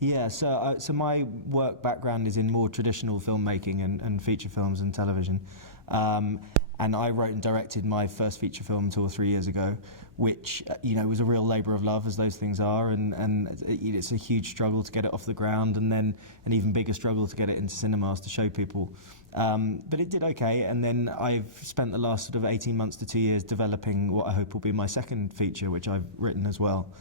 Yeah, so my work background is in more traditional filmmaking and feature films and television. Um, and I wrote and directed my first feature film 2 or 3 years ago, which was a real labour of love, as those things are, and it's a huge struggle to get it off the ground, and then an even bigger struggle to get it into cinemas to show people. But it did okay, and then I've spent the last sort of 18 months to 2 years developing what I hope will be my second feature, which I've written as well.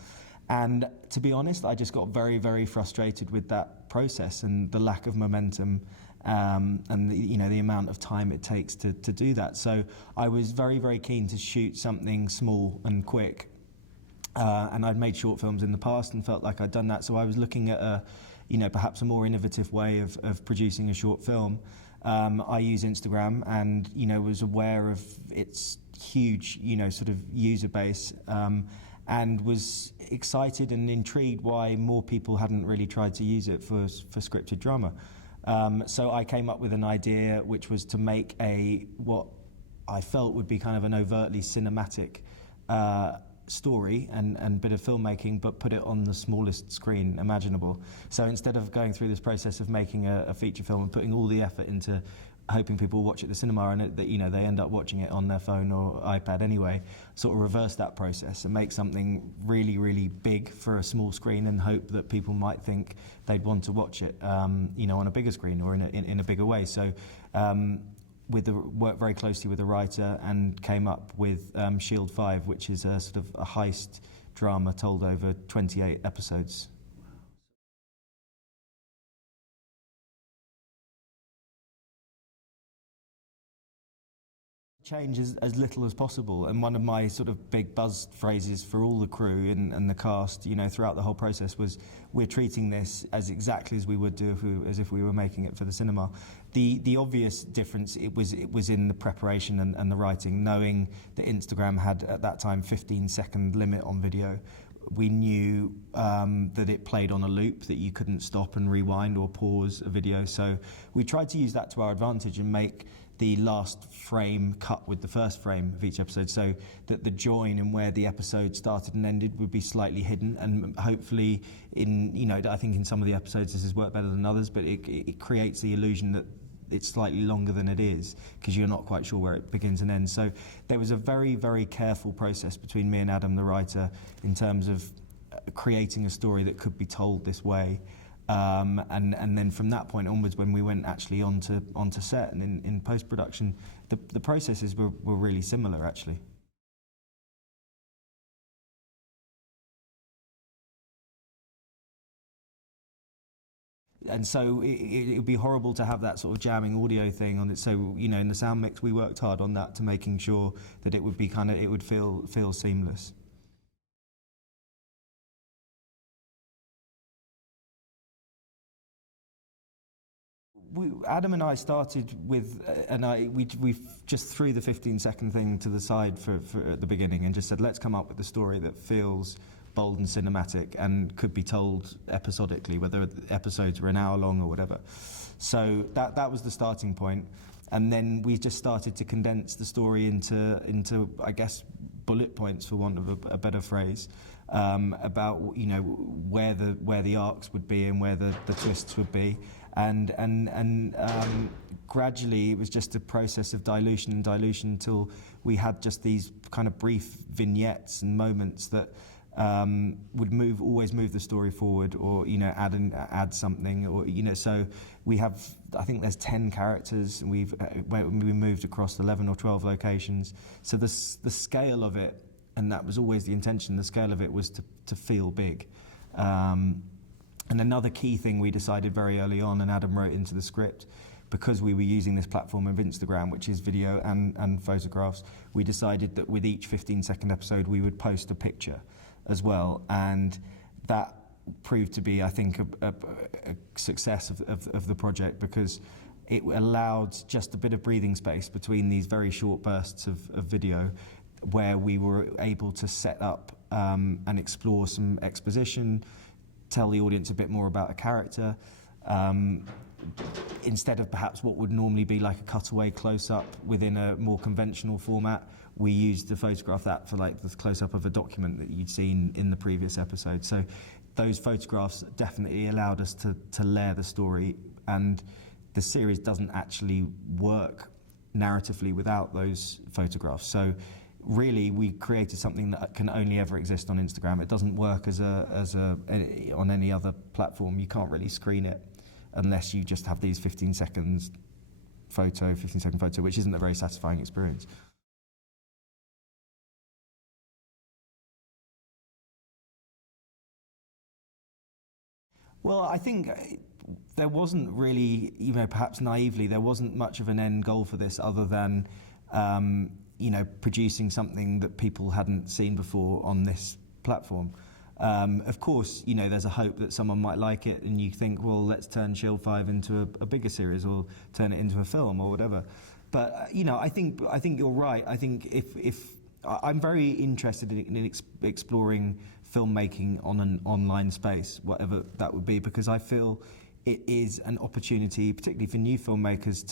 And to be honest, I just got very, very frustrated with that process and the lack of momentum, and the amount of time it takes to do that. So I was very, very keen to shoot something small and quick. And I'd made short films in the past and felt like I'd done that. So I was looking at perhaps a more innovative way of producing a short film. I use Instagram and, was aware of its huge, sort of user base. And was excited and intrigued why more people hadn't really tried to use it for scripted drama. So I came up with an idea, which was to make what I felt would be kind of an overtly cinematic story and bit of filmmaking, but put it on the smallest screen imaginable. So instead of going through this process of making a feature film and putting all the effort into hoping people watch it at the cinema and that they end up watching it on their phone or iPad anyway, sort of reverse that process and make something really, really big for a small screen and hope that people might think they'd want to watch it, on a bigger screen or in a bigger way. So worked very closely with a writer and came up with Shield 5, which is a sort of a heist drama told over 28 episodes. Change as little as possible, and one of my sort of big buzz phrases for all the crew and the cast, throughout the whole process was, we're treating this as exactly as we would do as if we were making it for the cinema. The obvious difference it was in the preparation and the writing, knowing that Instagram had at that time 15-second limit on video. We knew that it played on a loop, that you couldn't stop and rewind or pause a video. So we tried to use that to our advantage and make the last frame cut with the first frame of each episode, so that the join and where the episode started and ended would be slightly hidden, and hopefully I think in some of the episodes this has worked better than others, but it creates the illusion that it's slightly longer than it is because you're not quite sure where it begins and ends. So there was a very, very careful process between me and Adam, the writer, in terms of creating a story that could be told this way. And then from that point onwards, when we went actually onto set and in post-production, the processes were really similar, actually. And so it would be horrible to have that sort of jamming audio thing on it. So, in the sound mix, we worked hard on that to making sure that it would be it would feel seamless. Adam and I started with, we just threw the 15-second thing to the side for at the beginning and just said, let's come up with a story that feels bold and cinematic and could be told episodically, whether the episodes were an hour long or whatever. So that was the starting point, and then we just started to condense the story into I guess bullet points, for want of a better phrase, about where the arcs would be and where the twists would be. And gradually it was just a process of dilution until we had just these kind of brief vignettes and moments that would always move the story forward, or add something, or so we have, I think there's 10 characters, and we moved across 11 or 12 locations. So the scale of it, and that was always the intention, the scale of it was to feel big. And another key thing we decided very early on, and Adam wrote into the script, because we were using this platform of Instagram, which is video and photographs, we decided that with each 15-second episode we would post a picture as well. And that proved to be, I think, a success of the project, because it allowed just a bit of breathing space between these very short bursts of video, where we were able to set up and explore some exposition, tell the audience a bit more about a character, instead of perhaps what would normally be like a cutaway close-up within a more conventional format. we used to photograph that for like the close-up of a document that you'd seen in the previous episode. So those photographs definitely allowed us to layer the story, and the series doesn't actually work narratively without those photographs. So really, we created something that can only ever exist on Instagram. It doesn't work on any other platform. You can't really screen it unless you just have these 15-second photo, which isn't a very satisfying experience. Well, I think there wasn't really, perhaps naively, there wasn't much of an end goal for this other than, producing something that people hadn't seen before on this platform. Of course, there's a hope that someone might like it, and you think, well, let's turn Shield 5 into a bigger series or turn it into a film or whatever. But I think you're right. I think if I'm very interested in exploring filmmaking on an online space, whatever that would be, because I feel it is an opportunity, particularly for new filmmakers,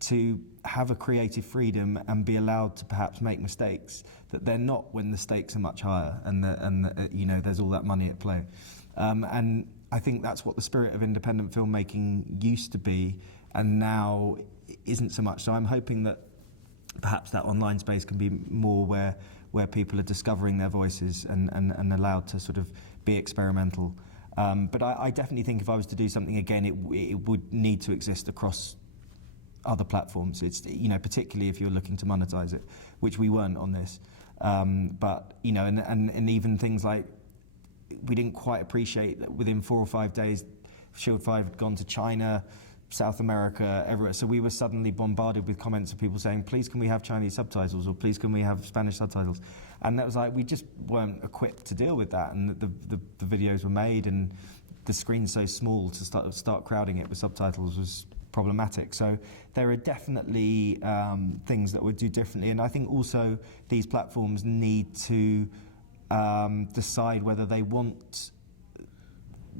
to have a creative freedom and be allowed to perhaps make mistakes that they're not when the stakes are much higher and there's all that money at play. And I think that's what the spirit of independent filmmaking used to be, and now isn't so much. So I'm hoping that perhaps that online space can be more where people are discovering their voices and allowed to sort of be experimental. But I definitely think if I was to do something again, it would need to exist across other platforms. It's particularly if you're looking to monetize it, which we weren't on this. But and even things like, we didn't quite appreciate that within 4 or 5 days, Shield 5 had gone to China, South America, everywhere. So we were suddenly bombarded with comments of people saying, please can we have Chinese subtitles, or please can we have Spanish subtitles? And that was like, we just weren't equipped to deal with that. And the videos were made, and the screen's so small, to start crowding it with subtitles was problematic. So there are definitely things that we'd do differently. And I think also these platforms need to decide whether they want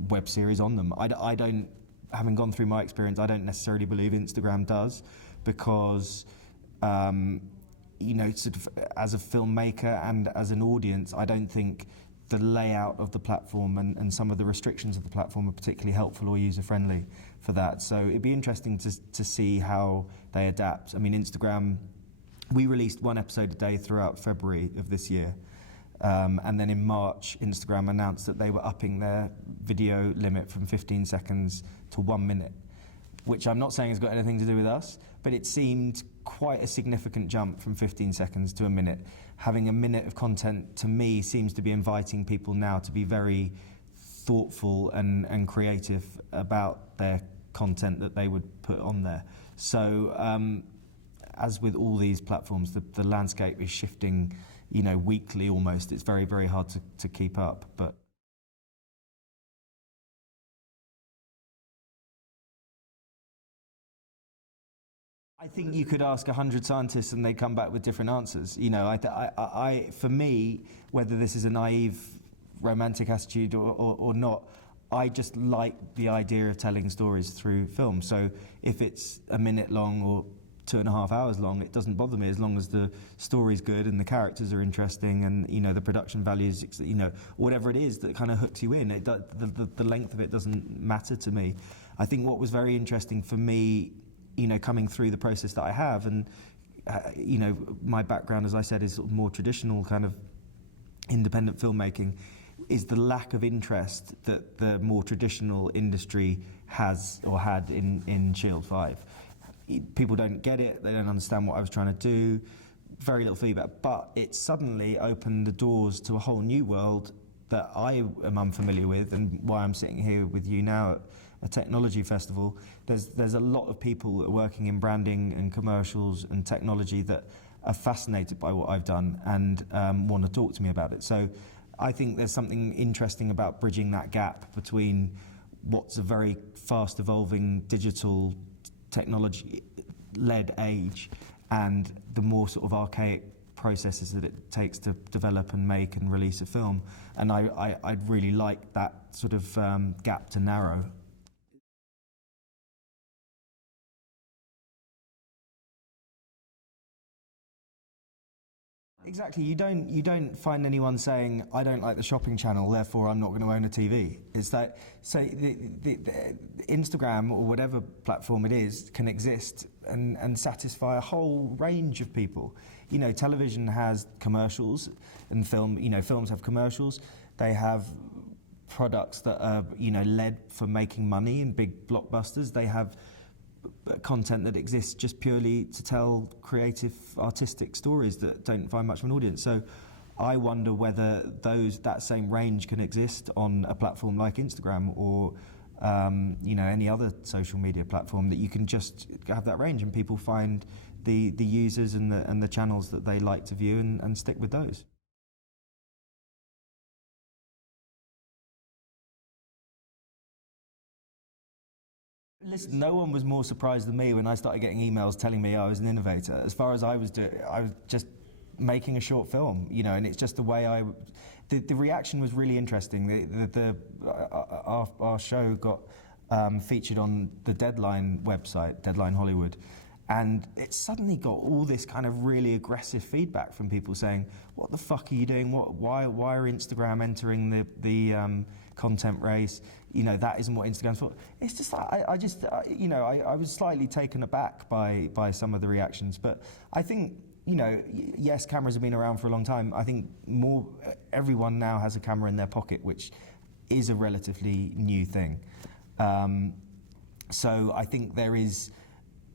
web series on them. I don't, having gone through my experience, I don't necessarily believe Instagram does, because sort of as a filmmaker and as an audience, I don't think the layout of the platform and some of the restrictions of the platform are particularly helpful or user-friendly for that. So it'd be interesting to see how they adapt. I mean, Instagram, we released 1 episode a day throughout February of this year. And then in March, Instagram announced that they were upping their video limit from 15 seconds to 1 minute, which I'm not saying has got anything to do with us, but it seemed quite a significant jump from 15 seconds to 1 minute. Having a minute of content, to me, seems to be inviting people now to be very thoughtful and creative about their content that they would put on there. So as with all these platforms, the landscape is shifting weekly almost. It's very, very hard to keep up. But I think you could ask 100 scientists and they come back with different answers. For me, whether this is a naive romantic attitude or not, I just like the idea of telling stories through film. So if it's a minute long or 2.5 hours long, it doesn't bother me, as long as the story's good and the characters are interesting and the production values, whatever it is that kind of hooks you in. The length of it doesn't matter to me. I think what was very interesting for me, coming through the process that I have, and my background, as I said, is sort of more traditional kind of independent filmmaking, is the lack of interest that the more traditional industry has or had in Shield 5. People don't get it, they don't understand what I was trying to do, very little feedback, but it suddenly opened the doors to a whole new world that I am unfamiliar with, and why I'm sitting here with you now at a technology festival. There's a lot of people that are working in branding and commercials and technology that are fascinated by what I've done and want to talk to me about it. So I think there's something interesting about bridging that gap between what's a very fast evolving digital technology-led age and the more sort of archaic processes that it takes to develop and make and release a film. And I'd really like that sort of gap to narrow. Exactly. You don't find anyone saying, I don't like the shopping channel, therefore I'm not going to own a TV. It's that, so the Instagram or whatever platform it is can exist and satisfy a whole range of people. You know, television has commercials and films have commercials. They have products that are, led for making money in big blockbusters. They have content that exists just purely to tell creative, artistic stories that don't find much of an audience. So I wonder whether that same range can exist on a platform like Instagram or any other social media platform, that you can just have that range and people find the users and the channels that they like to view and stick with those. Listen, no one was more surprised than me when I started getting emails telling me I was an innovator. As far as I was doing, I was just making a short film, and it's just the way the reaction was really interesting. Our show got featured on the Deadline website, Deadline Hollywood, and it suddenly got all this kind of really aggressive feedback from people saying, "What the fuck are you doing? Why are Instagram entering the content race? That isn't what Instagram's for." It's just like, I was slightly taken aback by some of the reactions, but I think, yes, cameras have been around for a long time. I think everyone now has a camera in their pocket, which is a relatively new thing. So I think there is,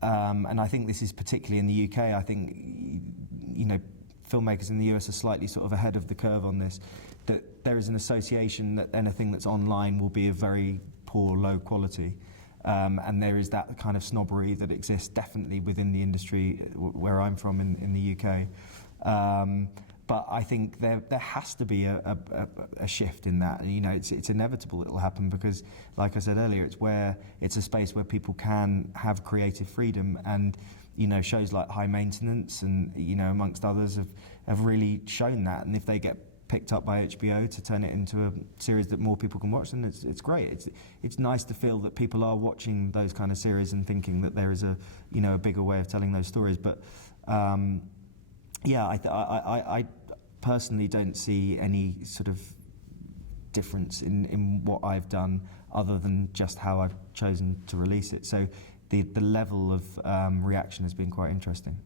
and I think this is particularly in the UK, I think, filmmakers in the US are slightly sort of ahead of the curve on this, that there is an association that anything that's online will be of very poor, low quality. And there is that kind of snobbery that exists definitely within the industry where I'm from in the UK. But I think there has to be a shift in that. It's inevitable it'll happen because, like I said earlier, it's a space where people can have creative freedom, and shows like High Maintenance and amongst others have really shown that. And if they get picked up by HBO to turn it into a series that more people can watch, then it's great. It's nice to feel that people are watching those kind of series and thinking that there is a bigger way of telling those stories. But I personally don't see any sort of difference in what I've done other than just how I've chosen to release it. So the level of reaction has been quite interesting.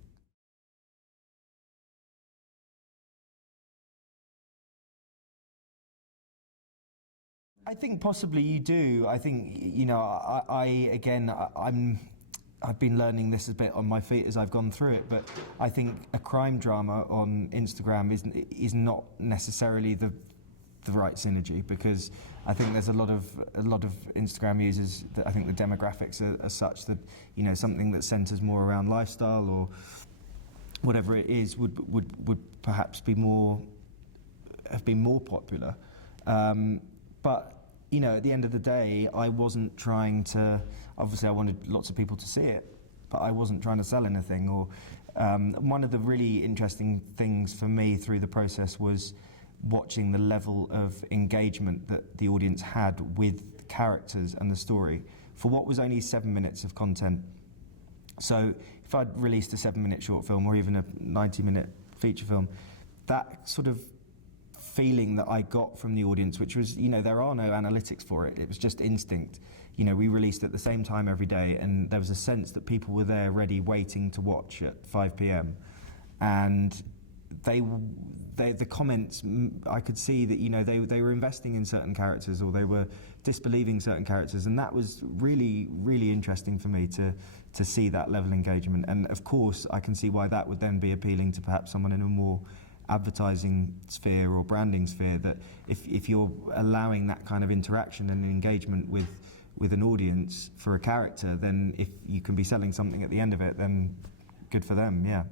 I think possibly you do. I think I've been learning this a bit on my feet as I've gone through it, but I think a crime drama on Instagram is not necessarily the right synergy, because I think there's a lot of Instagram users that I think the demographics are such that something that centres more around lifestyle or whatever it is would perhaps have been more popular. But at the end of the day, I wasn't trying to. Obviously, I wanted lots of people to see it, but I wasn't trying to sell anything. Or one of the really interesting things for me through the process was watching the level of engagement that the audience had with characters and the story for what was only 7 minutes of content. So if I'd released a 7-minute short film or even a 90-minute feature film, that sort of feeling that I got from the audience, which was, there are no analytics for it. It was just instinct. We released at the same time every day, and there was a sense that people were there ready, waiting to watch at 5 p.m. And the comments, I could see that, they were investing in certain characters or they were disbelieving certain characters. And that was really, really interesting for me to see that level of engagement. And of course, I can see why that would then be appealing to perhaps someone in a more advertising sphere or branding sphere, that if you're allowing that kind of interaction and engagement with an audience for a character, then if you can be selling something at the end of it, then good for them, yeah.